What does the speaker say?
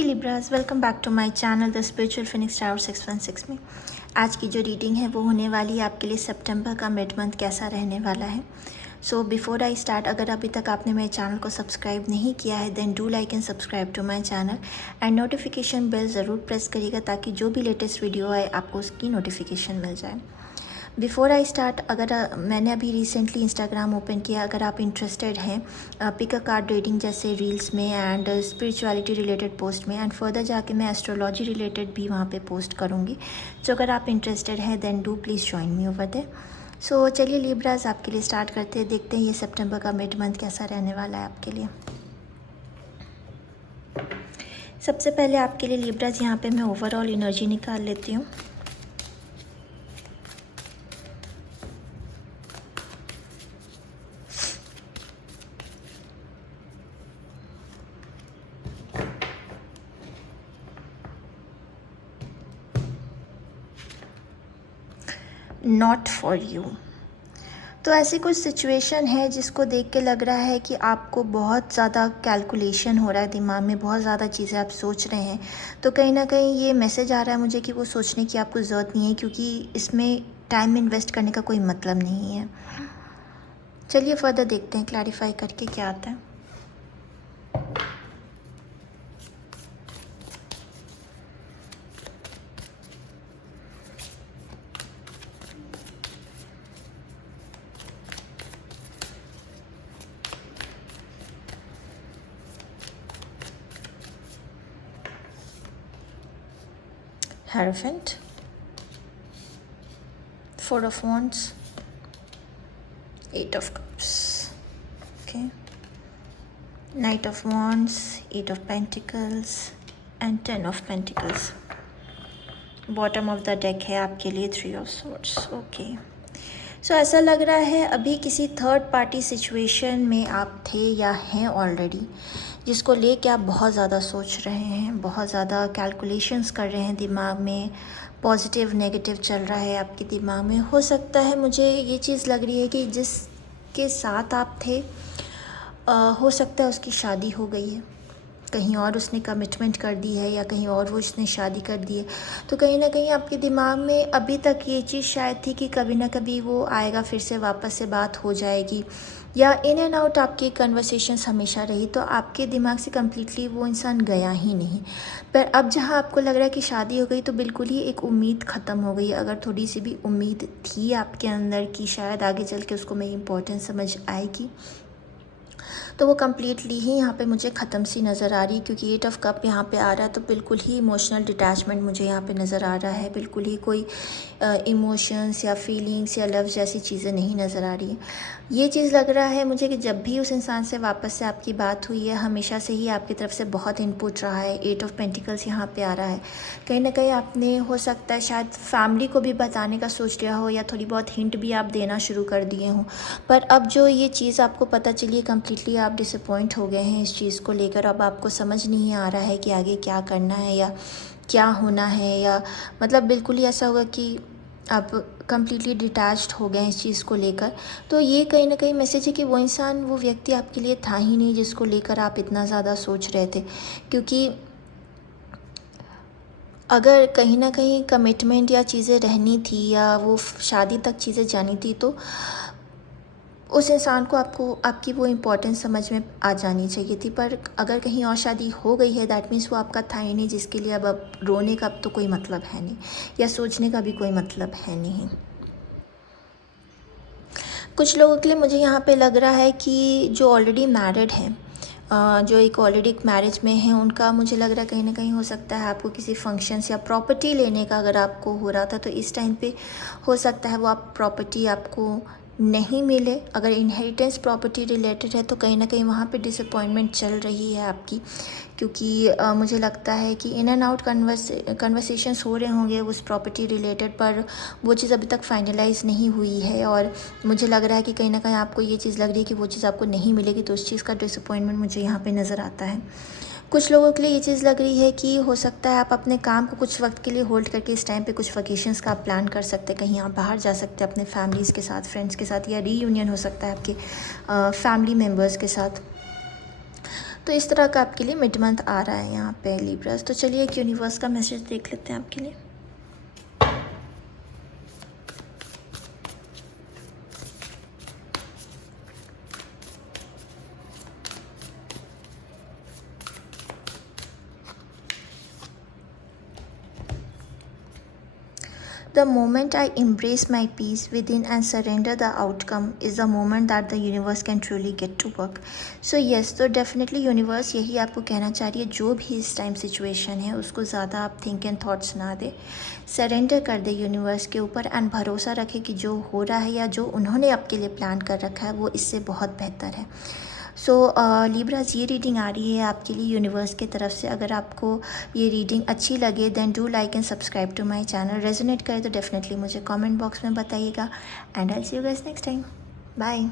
Hey Libras, welcome back to my channel the spiritual phoenix tower 616 में आज की जो रीडिंग है वो होने वाली है आपके लिए सितंबर का मिड मंथ कैसा रहने वाला है। सो बिफोर आई स्टार्ट, अगर अभी तक आपने मेरे चैनल को सब्सक्राइब नहीं किया है then do like and subscribe to my channel and notification bell ज़रूर प्रेस करिएगा ताकि जो भी लेटेस्ट वीडियो आए आपको उसकी नोटिफिकेशन मिल जाए। बिफ़ोर आई स्टार्ट, अगर मैंने अभी रिसेंटली इंस्टाग्राम ओपन किया, अगर आप इंटरेस्टेड हैं पिक अ कार्ड रीडिंग जैसे रील्स में एंड स्पिरिचुअलिटी रिलेटेड पोस्ट में एंड फर्दर जाके मैं एस्ट्रोलॉजी रिलेटेड भी वहाँ पे पोस्ट करूँगी। सो अगर आप इंटरेस्टेड हैं then do please join me over there. So चलिए लिब्रास, आपके लिए स्टार्ट करते हैं, देखते हैं ये सितंबर का मिड मंथ कैसा रहने वाला है आपके लिए। सबसे पहले आपके लिए लिब्रास यहाँ पे मैं ओवरऑल एनर्जी निकाल लेती हूँ। Not for you. तो ऐसी कुछ सिचुएशन है जिसको देख के लग रहा है कि आपको बहुत ज़्यादा कैलकुलेशन हो रहा है दिमाग में, बहुत ज़्यादा चीज़ें आप सोच रहे हैं। तो कहीं ना कहीं ये मैसेज आ रहा है मुझे कि वो सोचने की आपको ज़रूरत नहीं है, क्योंकि इसमें टाइम इन्वेस्ट करने का कोई मतलब नहीं है। चलिए फर्दर देखते हैं क्लैरिफाई करके क्या आता है। Hierophant, Four of Wands, Eight of Cups, okay, Knight of Wands, Eight of Pentacles and Ten of Pentacles. Bottom of the deck है आपके लिए Three of Swords, ओके। सो ऐसा लग रहा है अभी किसी थर्ड पार्टी सिचुएशन में आप थे या हैं ऑलरेडी, जिसको लेके आप बहुत ज़्यादा सोच रहे हैं, बहुत ज़्यादा कैलकुलेशंस कर रहे हैं दिमाग में, पॉजिटिव नेगेटिव चल रहा है आपके दिमाग में। हो सकता है मुझे ये चीज़ लग रही है कि जिसके साथ आप थे हो सकता है उसकी शादी हो गई है, कहीं और उसने कमिटमेंट कर दी है या कहीं और वो उसने शादी कर दी है। तो कहीं ना कहीं आपके दिमाग में अभी तक ये चीज़ शायद थी कि कभी ना कभी वो आएगा, फिर से वापस से बात हो जाएगी, या इन एंड आउट आपकी कन्वर्सेशंस हमेशा रही। तो आपके दिमाग से कम्प्लीटली वो इंसान गया ही नहीं। पर अब जहाँ आपको लग रहा है कि शादी हो गई तो बिल्कुल ही एक उम्मीद ख़त्म हो गई। अगर थोड़ी सी भी उम्मीद थी आपके अंदर कि शायद आगे चल के उसको मेरी इंपॉर्टेंस समझ आएगी, तो वो कम्प्लीटली ही यहाँ पे मुझे ख़त्म सी नज़र आ रही है। क्योंकि एट ऑफ कप यहाँ पे आ रहा है तो बिल्कुल ही इमोशनल डिटैचमेंट मुझे यहाँ पे नज़र आ रहा है। बिल्कुल ही कोई इमोशंस या फीलिंग्स या लव जैसी चीज़ें नहीं नज़र आ रही हैं। ये चीज़ लग रहा है मुझे कि जब भी उस इंसान से वापस से आपकी बात हुई है, हमेशा से ही आपकी तरफ से बहुत इनपुट रहा है। एट ऑफ पेंटिकल्स यहाँ पे आ रहा है। कहीं ना कहीं आपने हो सकता है शायद फैमिली को भी बताने का सोच लिया हो, या थोड़ी बहुत हिंट भी आप देना शुरू कर दिए हों। पर अब जो ये चीज़ आपको पता चली है, कम्प्लीटली आप डिसअपॉइंट हो गए हैं इस चीज़ को लेकर। अब आपको समझ नहीं आ रहा है कि आगे क्या करना है या क्या होना है, या मतलब बिल्कुल ही ऐसा होगा कि आप कम्प्लीटली डिटैच्ड हो गए इस चीज़ को लेकर। तो ये कहीं ना कहीं मैसेज है कि वो इंसान, वो व्यक्ति आपके लिए था ही नहीं जिसको लेकर आप इतना ज़्यादा सोच रहे थे। क्योंकि अगर कहीं ना कहीं कमिटमेंट या चीज़ें रहनी थी या वो शादी तक चीज़ें जानी थी, तो उस इंसान को आपकी वो इम्पोर्टेंस समझ में आ जानी चाहिए थी। पर अगर कहीं और शादी हो गई है दैट मीन्स वो आपका था ही नहीं, जिसके लिए अब रोने का तो कोई मतलब है नहीं, या सोचने का भी कोई मतलब है नहीं। कुछ लोगों के लिए मुझे यहाँ पे लग रहा है कि जो ऑलरेडी मैरिड हैं, जो एक ऑलरेडी मैरिज में हैं, उनका मुझे लग रहा है कहीं ना कहीं हो सकता है आपको किसी फंक्शंस या प्रॉपर्टी लेने का अगर आपको हो रहा था तो इस टाइम पे हो सकता है वो आप प्रॉपर्टी आपको नहीं मिले। अगर इनहेरिटेंस प्रॉपर्टी रिलेटेड है तो कहीं ना कहीं वहाँ पे डिसअपॉइंटमेंट चल रही है आपकी। क्योंकि मुझे लगता है कि इन एंड आउट कन्वर्सेशंस हो रहे होंगे उस प्रॉपर्टी रिलेटेड, पर वो चीज़ अभी तक फाइनलाइज नहीं हुई है। और मुझे लग रहा है कि कहीं ना कहीं आपको ये चीज़ लग रही है कि वो चीज़ आपको नहीं मिलेगी, तो उस चीज़ का डिसअपॉइंटमेंट मुझे यहाँ पे नज़र आता है। कुछ लोगों के लिए ये चीज़ लग रही है कि हो सकता है आप अपने काम को कुछ वक्त के लिए होल्ड करके इस टाइम पे कुछ वकेशंस का आप प्लान कर सकते हैं, कहीं आप बाहर जा सकते हैं अपने फैमिलीज़ के साथ, फ्रेंड्स के साथ, या रीयूनियन हो सकता है आपके फैमिली मेम्बर्स के साथ। तो इस तरह का आपके लिए मिड मंथ आ रहा है यहाँ पे लिब्रास। तो चलिए एक यूनिवर्स का मैसेज देख लेते हैं आपके लिए। The moment I embrace my peace within and surrender the outcome is the moment that the universe can truly get to work. So yes, तो definitely universe यही आपको कहना चाह रही है, जो भी इस टाइम सिचुएशन है उसको ज़्यादा आप थिंक एंड थॉट्स ना दे, सरेंडर कर दे यूनिवर्स के ऊपर एंड भरोसा रखे कि जो हो रहा है या जो उन्होंने आपके लिए प्लान कर रखा है वो इससे बहुत बेहतर है। सो लिब्रास, ये रीडिंग आ रही है आपके लिए यूनिवर्स की तरफ से। अगर आपको ये रीडिंग अच्छी लगे then do like and subscribe to my channel. Resonate करे तो डेफिनेटली मुझे कमेंट बॉक्स में बताइएगा and I see you guys next time. Bye.